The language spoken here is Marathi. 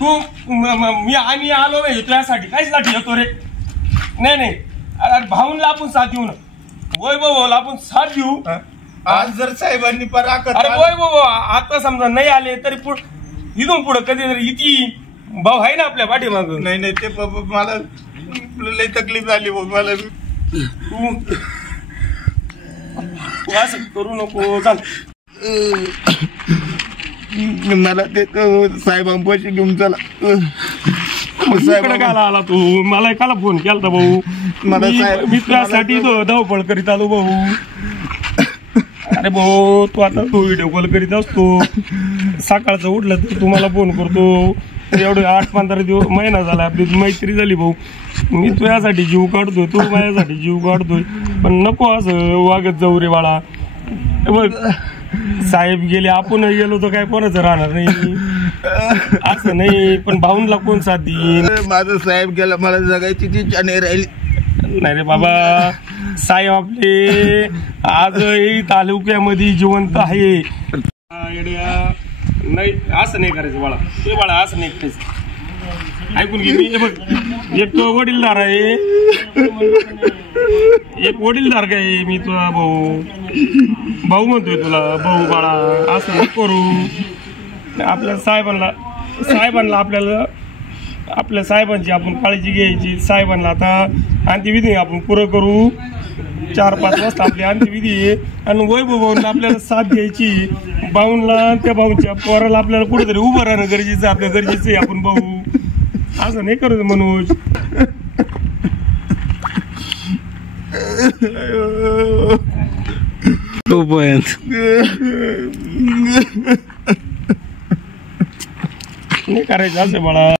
तू आम्ही आलो नाही तुझ्यासाठी काहीचसाठी येतो रे. नाही नाही अरे भाऊनला आपण साथ देऊ ना. वैभवला आपण साथ देऊ. आज जर साहेबांनी पराकत अरे वैभव आता समजा नाही आले तरी इथून पुढे कधीतरी इथे भाऊ आहे ना आपल्या पाठीमाग. नाही नाही ते मला लई तकलीफ झाली मला. तू असं करू नको. चाल मला ते साहेबांपाशी घेऊन चला. काला आला तू. मला काला फोन केला भाऊ. मी त्यासाठी धावपळ करीत आलो भाऊ. अरे भाऊ तू आता तो व्हिडिओ कॉल करीत असतो. सकाळचं उठलं तर तुम्हाला फोन करतो. एवढे 8-15 दिवस महिना झाला आपली मैत्री झाली भाऊ. मी तुझ्यासाठी जीव काढतोय तू माझ्यासाठी जीव काढतोय. पण नको असं वागत जाऊ रे बाळा. बघ साहेब गेले आपण गेलो तर काय कोणाचं राहणार नाही असं नाही. पण भाऊनला कोण साथ देईन. माझं साहेब गेला मला जगायची इच्छा नाही राहिली. नाही रे बाबा साहेब आपले आजही तालुक्यामध्ये जिवंत आहे. नाही असं नाही करायचं बाळा. ते बाळा असं नाही करायचं. ऐकून घे. मी बघ एक तो वडीलधार आहे. एक वडीलधार काय मी तुला भाऊ म्हणतोय तुला भाऊ बाळा. असं नको करू. आपल्या साहेबांना आपल्या साहेबांची आपण काळजी घ्यायची. साहेबांना आता अंत्यविधी आपण पुरं करू. 4-5 वाजता आपली अंत्यविधी आहे. आणि वैभव भाऊंना आपल्याला साथ द्यायची. भाऊंना त्या भाऊंच्या पोराला आपल्याला कुठेतरी उभं राहणं गरजेचं आपल्या गरजेचं आहे. आपण भाऊ असं नाही करू मनोज. नाही करायचं असं बाळा.